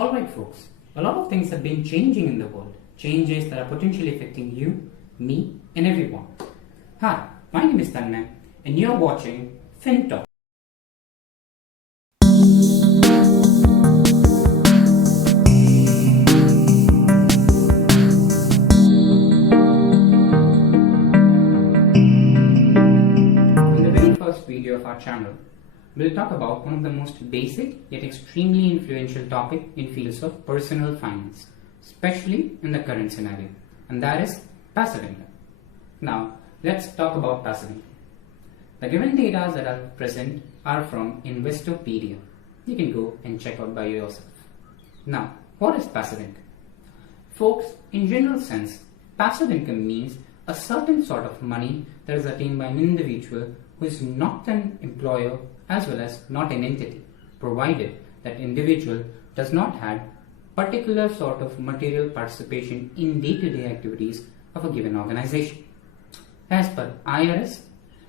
Alright folks, a lot of things have been changing in the world. Changes that are potentially affecting you, me and everyone. Hi, my name is Tanmay and you're watching FinTalk. In the very first video of our channel, we'll talk about one of the most basic yet extremely influential topic in fields of personal finance, especially in the current scenario, and that is passive income. Now, let's talk about passive income. The given data that are present are from Investopedia. You can go and check out by yourself. Now, what is passive income? Folks, in general sense, passive income means a certain sort of money that is attained by an individual who is not an employer as well as not an entity, provided that individual does not have particular sort of material participation in day-to-day activities of a given organization. As per IRS,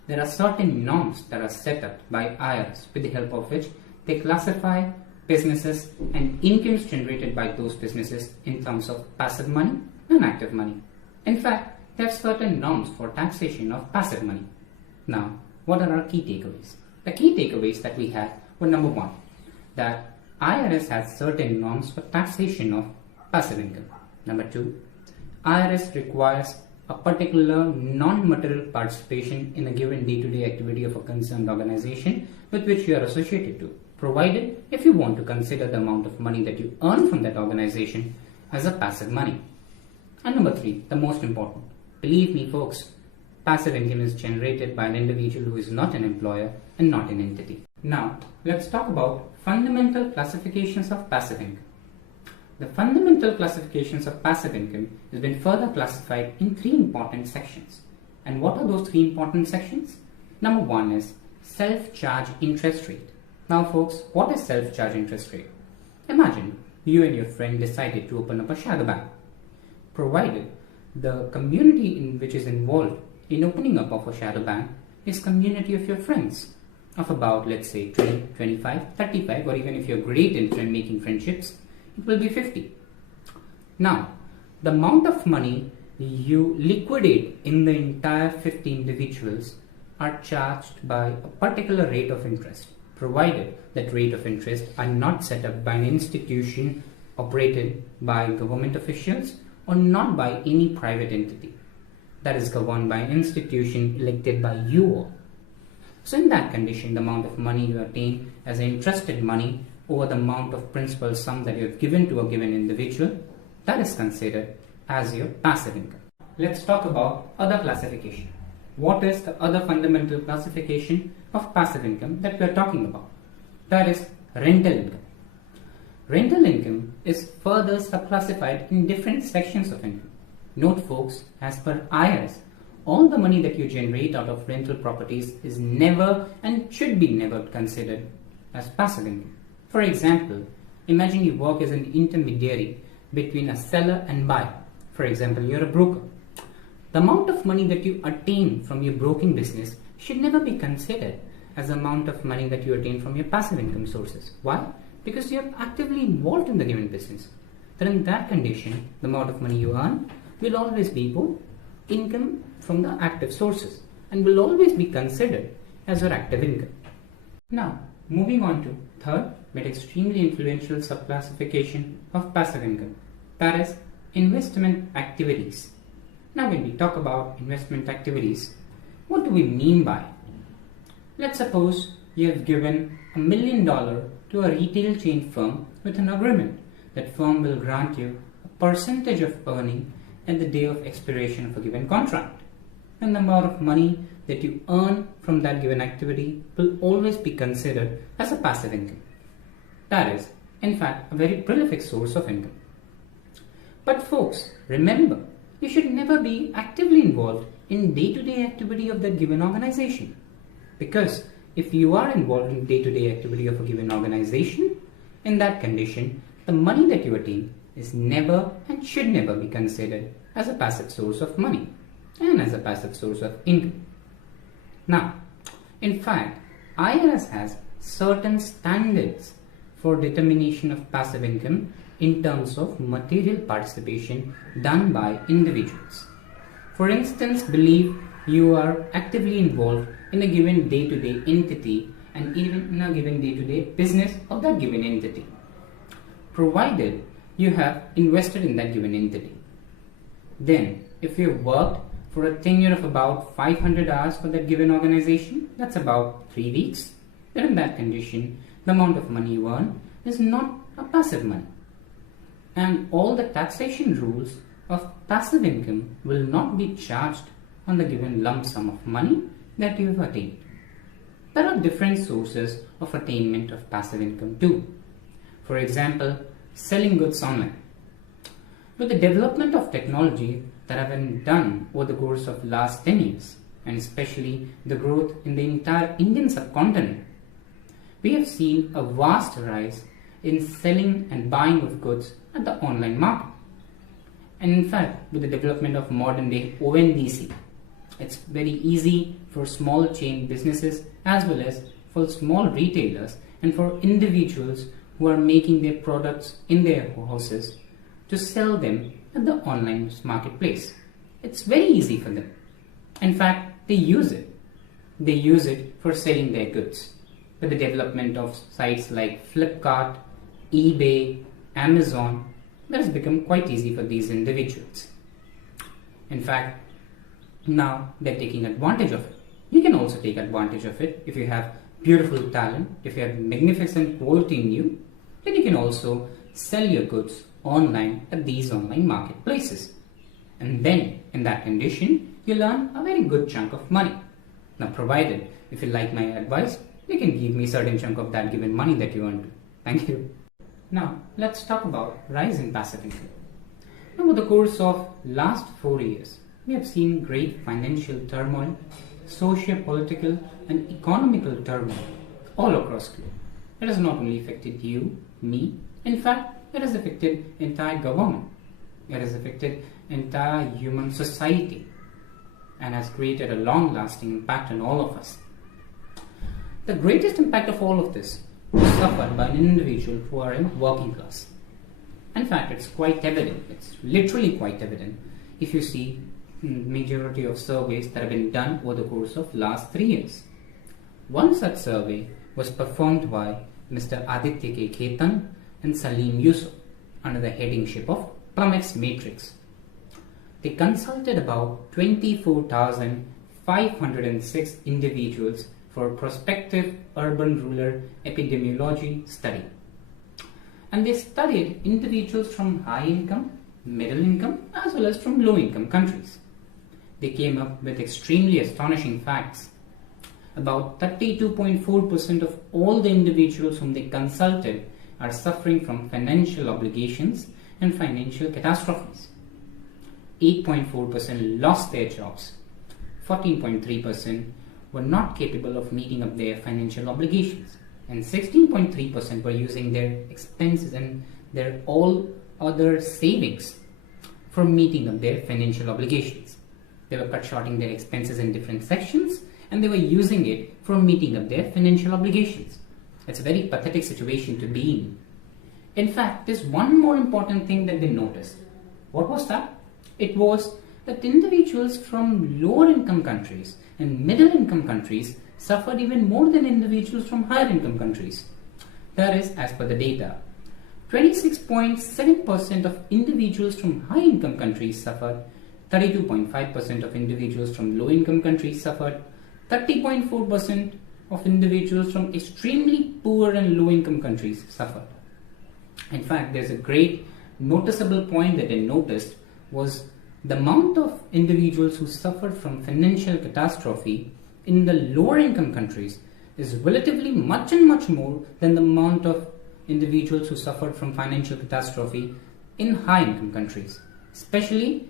there are certain norms that are set up by IRS with the help of which they classify businesses and incomes generated by those businesses in terms of passive money and active money. In fact, there are certain norms for taxation of passive money. Now, what are our key takeaways? The key takeaways that we had were number one, that IRS has certain norms for taxation of passive income. Number two, IRS requires a particular non-material participation in a given day-to-day activity of a concerned organization with which you are associated to, provided if you want to consider the amount of money that you earn from that organization as a passive money. And number three, the most important, believe me folks, passive income is generated by an individual who is not an employer and not an entity. Now, let's talk about fundamental classifications of passive income. The fundamental classifications of passive income has been further classified in three important sections. And what are those three important sections? Number one is self-charge interest rate. Now folks, what is self-charge interest rate? Imagine you and your friend decided to open up a shadow bank. Provided the community in which is involved in opening up of a shadow bank is community of your friends of about, let's say, 20, 25, 35, or even if you're great in making friendships, it will be 50. Now, the amount of money you liquidate in the entire 50 individuals are charged by a particular rate of interest, provided that rate of interest are not set up by an institution operated by government officials or not by any private entity. That is governed by an institution elected by you all. So in that condition, the amount of money you attain as entrusted money over the amount of principal sum that you have given to a given individual, that is considered as your passive income. Let's talk about other classification. What is the other fundamental classification of passive income that we are talking about? That is rental income. Rental income is further subclassified in different sections of income. Note folks, as per IRS, all the money that you generate out of rental properties is never and should be never considered as passive income. For example, imagine you work as an intermediary between a seller and buyer. For example, you're a broker. The amount of money that you attain from your broking business should never be considered as the amount of money that you attain from your passive income sources. Why? Because you're actively involved in the given business. Then in that condition, the amount of money you earn will always be both income from the active sources and will always be considered as your active income. Now, moving on to third but extremely influential subclassification of passive income, that is investment activities. Now when we talk about investment activities, what do we mean by? Let's suppose you have given $1 million to a retail chain firm with an agreement that firm will grant you a percentage of earning at the day of expiration of a given contract. And the amount of money that you earn from that given activity will always be considered as a passive income. That is, in fact, a very prolific source of income. But folks, remember, you should never be actively involved in day-to-day activity of that given organization. Because if you are involved in day-to-day activity of a given organization, in that condition, the money that you attain is never and should never be considered as a passive source of money and as a passive source of income. Now, in fact, IRS has certain standards for determination of passive income in terms of material participation done by individuals. For instance, believe you are actively involved in a given day-to-day entity and even in a given day-to-day business of that given entity, provided you have invested in that given entity. Then, if you have worked for a tenure of about 500 hours for that given organization, that's about 3 weeks, then in that condition, the amount of money you earn is not a passive money. And all the taxation rules of passive income will not be charged on the given lump sum of money that you have attained. There are different sources of attainment of passive income too. For example, selling goods online. With the development of technology that have been done over the course of last 10 years, and especially the growth in the entire Indian subcontinent, we have seen a vast rise in selling and buying of goods at the online market. And in fact, with the development of modern day ONDC, it's very easy for small chain businesses as well as for small retailers and for individuals who are making their products in their houses to sell them at the online marketplace. It's very easy for them. In fact, they use it. They use it for selling their goods. With the development of sites like Flipkart, eBay, Amazon, that has become quite easy for these individuals. In fact, now they're taking advantage of it. You can also take advantage of it if you have beautiful talent, if you have magnificent quality in you, then you can also sell your goods online at these online marketplaces. And then, in that condition, you'll earn a very good chunk of money. Now, provided, if you like my advice, you can give me a certain chunk of that given money that you earned. Thank you. Now, let's talk about rise in passive income. Over the course of last 4 years, we have seen great financial turmoil, socio-political and economical turmoil all across the globe. It has not only affected you, me, in fact, it has affected entire government. It has affected entire human society and has created a long-lasting impact on all of us. The greatest impact of all of this was suffered by an individual who are in working class. In fact, it's quite evident. It's literally quite evident if you see majority of surveys that have been done over the course of last 3 years. One such survey was performed by Mr. Aditya K. Khetan and Salim Yusuf under the headingship of Plummets Matrix. They consulted about 24,506 individuals for a prospective urban-rural epidemiology study. And they studied individuals from high income, middle income, as well as from low income countries. They came up with extremely astonishing facts. About 32.4% of all the individuals whom they consulted are suffering from financial obligations and financial catastrophes. 8.4% lost their jobs. 14.3% were not capable of meeting up their financial obligations. And 16.3% were using their expenses and their all other savings for meeting up their financial obligations. They were cut shorting their expenses in different sections and they were using it for meeting up their financial obligations. It's a very pathetic situation to be in. In fact, there's one more important thing that they noticed. What was that? It was that individuals from lower income countries and middle income countries suffered even more than individuals from higher income countries. That is, as per the data, 26.7% of individuals from high income countries suffered, 32.5% of individuals from low income countries suffered, 30.4% of individuals from extremely poor and low income countries suffered. In fact, there's a great noticeable point that I noticed was the amount of individuals who suffered from financial catastrophe in the lower income countries is relatively much more than the amount of individuals who suffered from financial catastrophe in high income countries, especially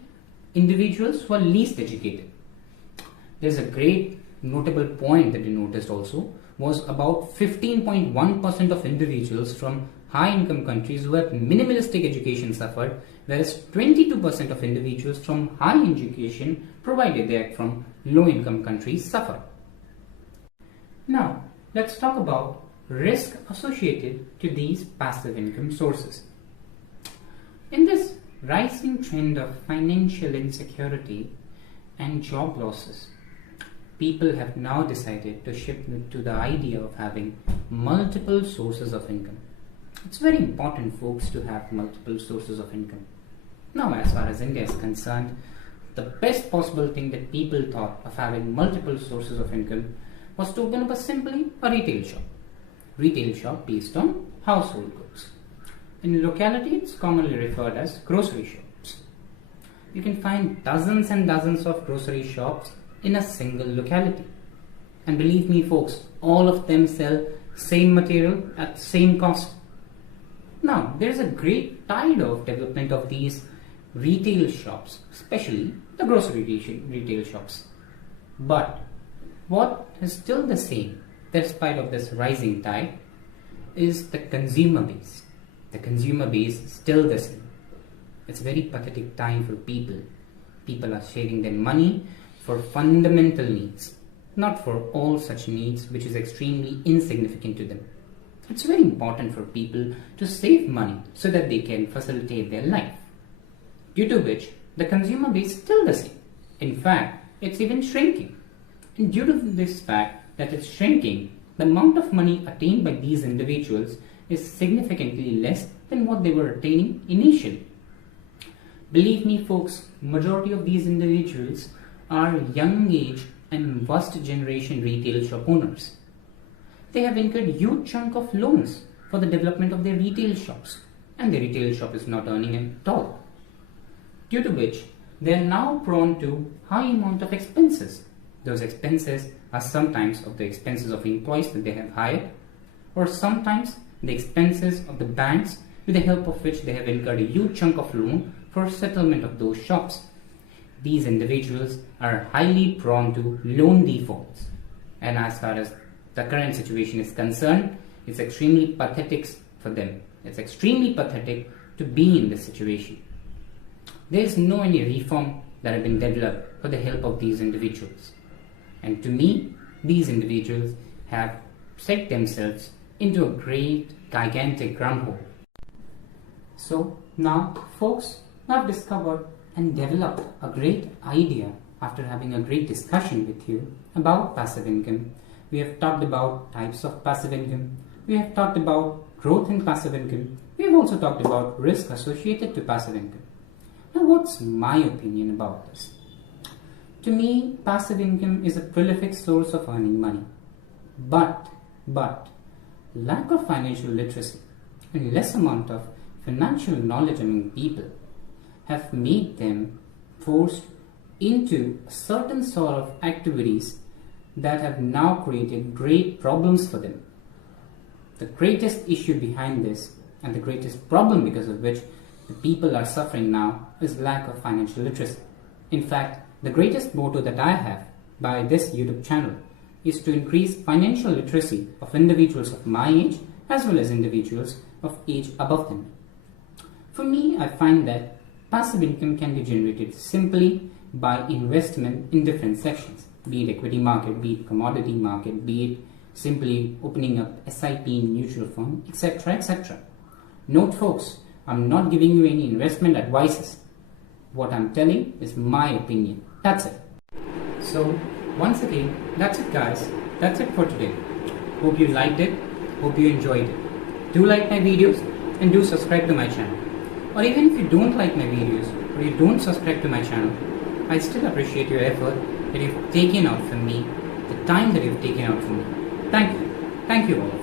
individuals who are least educated. There's a great notable point that we noticed also was about 15.1% of individuals from high income countries who have minimalistic education suffered, whereas 22% of individuals from high education, provided they are from low income countries, suffer. Now, let's talk about risk associated to these passive income sources. In this rising trend of financial insecurity and job losses, people have now decided to shift to the idea of having multiple sources of income. It's very important, folks, to have multiple sources of income. Now, as far as India is concerned, the best possible thing that people thought of having multiple sources of income was to open up simply a retail shop. Retail shop based on household goods. In locality, it's commonly referred as grocery shops. You can find dozens and dozens of grocery shops in a single locality. And believe me, folks, all of them sell same material at the same cost. Now, there is a great tide of development of these retail shops, especially the grocery retail shops. But what is still the same, despite of this rising tide, is the consumer base. The consumer base is still the same. It's a very pathetic time for people. People are saving their money for fundamental needs, not for all such needs which is extremely insignificant to them. It's very important for people to save money so that they can facilitate their life, due to which the consumer base is still the same. In fact, it's even shrinking. And due to this fact that it's shrinking, the amount of money attained by these individuals is significantly less than what they were attaining initially. Believe me, folks, majority of these individuals are young age and first generation retail shop owners. They have incurred huge chunk of loans for the development of their retail shops, and the retail shop is not earning at all. Due to which, they are now prone to high amount of expenses. Those expenses are sometimes of the expenses of employees that they have hired, or sometimes the expenses of the banks with the help of which they have incurred a huge chunk of loan for settlement of those shops. These individuals are highly prone to loan defaults, and as far as the current situation is concerned, it's extremely pathetic for them. It's extremely pathetic to be in this situation. There is no any reform that have been developed for the help of these individuals. And to me, these individuals have set themselves into a great, gigantic wormhole. So now, folks, I've discovered and developed a great idea after having a great discussion with you about passive income. We have talked about types of passive income. We have talked about growth in passive income. We have also talked about risk associated to passive income. Now, what's my opinion about this? To me, passive income is a prolific source of earning money. But lack of financial literacy and less amount of financial knowledge among people have made them forced into certain sort of activities that have now created great problems for them. The greatest issue behind this and the greatest problem because of which the people are suffering now is lack of financial literacy. In fact, the greatest motto that I have by this YouTube channel is to increase financial literacy of individuals of my age as well as individuals of age above them. For me, I find that passive income can be generated simply by investment in different sections, be it equity market, be it commodity market, be it simply opening up SIP in mutual fund, etc., etc. Note, folks, I'm not giving you any investment advices. What I'm telling is my opinion. That's it. So, once again, that's it, guys. That's it for today. Hope you liked it. Hope you enjoyed it. Do like my videos and do subscribe to my channel. Or even if you don't like my videos or you don't subscribe to my channel, I still appreciate your effort that you've taken out from me, the time that you've taken out from me. Thank you. Thank you all.